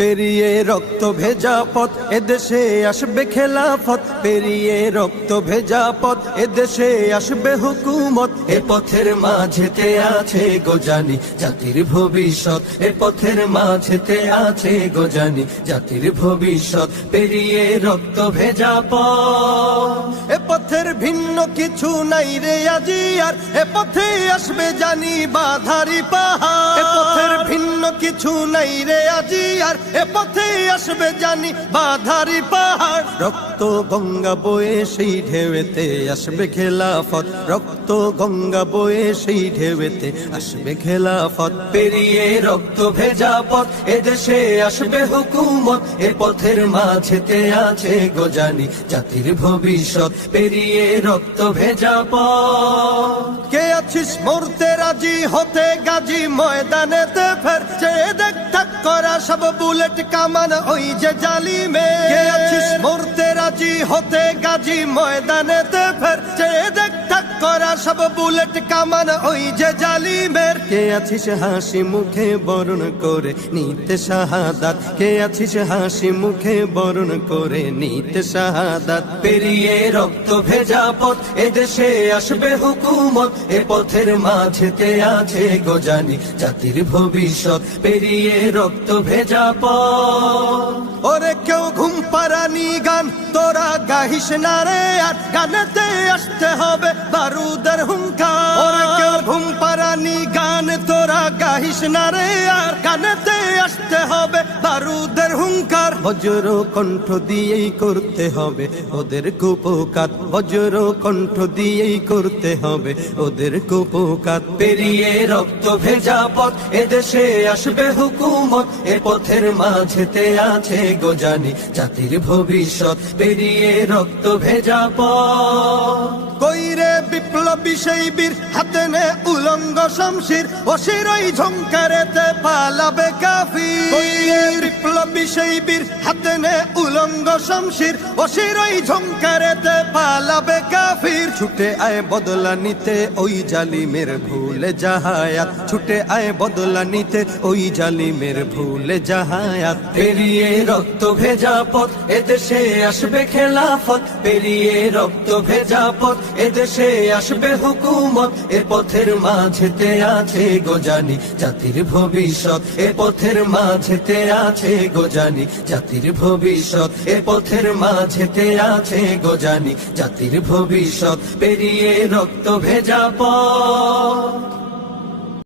পেরিয়ে রক্ত ভেজা পথ এদেশে আসবে খেলাফত, পেরিয়ে রক্ত ভেজা পথ এদেশে আসবে হুকুমত। এ পথের মাঝেতে আছে গোজানি জাতির ভবিষ্যৎ, এ পথের মাঝেতে আছে গোজানি জাতির ভবিষ্যৎ। পেরিয়ে রক্ত ভেজা পথ, এ পথের ভিন্ন কিছু নাই রে আজি আর, এ পথে আসবে জানি বাধারি পাহাড়। এ পথের ভিন্ন কিছু নাই রে আজি আর, এ পথে আসবে জানি বাধারি পাহাড়। রক্ত গঙ্গা বয়ে সেই ঢেউতে আসবে খেলাফত, রক্ত গঙ্গা বয়ে সেই ঢেউতে আসবে খেলাফত। পেরিয়ে রক্ত ভেজা পথ এদেশে আসবে হুকুমত, এ পথের মাঝেতে আছে গোজানি জাতির ভবিষ্যৎ। পেরিয়ে রক্ত ভেজা পথ, কে আছিস মরতে রাজি হতে গাজী ময়দানেতে ফের, চেয়ে দেখ ঠাক করা সব বুলেট কামান ওই যে জালিমে। কে আছিস মরতে রাজি হতে গাজী ময়দানেতে ফের, চেয়ে দেখ ঠাক করা সব বুলেট কামান ওই যে জালিমের। কে আছিস হাসি মুখে বরণ করে নিতে শাহাদাত, কে আছিস হাসি মুখে বরণ করে নিতে শাহাদাত। পেরিয়ে রক্ত ভেজা পথ এদেশে আসবে হুকুমত, এ পথের মাঝেতে আছে গোজানি জাতির ভবিষ্যৎ। পেরিয়ে রক্ত ভেজা পথ, ওরে কেউ ঘুম পাড়ানি গান তোরা গাহিস না রে আর, গানেতে আসতে হবে বারুদের হুঙ্কার। ওরে কেউ ঘুম পাড়ানি গান তোরা গাহিস না রে আর, গানেতে আসতে হবে বারুদের হুঙ্কার। বজ্র কণ্ঠ দিয়েই করতে হবে ওদের কুপকাত, বজ্র কণ্ঠ দিয়েই করতে হবে ওদের কুপকাত। পেরিয়ে রক্ত ভেজা পথ এদেশে আসবে হুকুমত, এ পথের মাঝেতে আছে গোজানি জাতির ভবিষ্যৎ। পেরিয়ে রক্ত ভেজা পথ, কইরে বিপ্লবী সেই বীর হাতে নে উলঙ্গ শমশির, অশিরই ঝংকারেতে পালাবে কাফির। কইরে বিপ্লবী সেই বীর হাতে নে উলঙ্গ শমশির, অশিরই ঝংকারেতে পালাবে কাফির। ছুটে আয় বদলা নিতে ওই জালিমের ভুলে জাহায়াত, ছুটে আয় বদলা নিতে ওই জালিমের ভুলে জাহায়াত। পেরিয়ে রক্ত ভেজা পথ এদেশে আসবে খেলাফত, পেরিয়ে রক্ত ভেজা পথ এদেশে আসবে হুকুমত, এ পথের মাঝেতে আছে গোজানি জাতির ভবিষ্যৎ। এ পথের মাঝেতে আছে গোজানি জাতির ভবিষ্যৎ, এ পথের মাঝেতে আছে গোজানি জাতির ভবিষ্যৎ। পেরিয়ে রক্ত ভেজা পথ।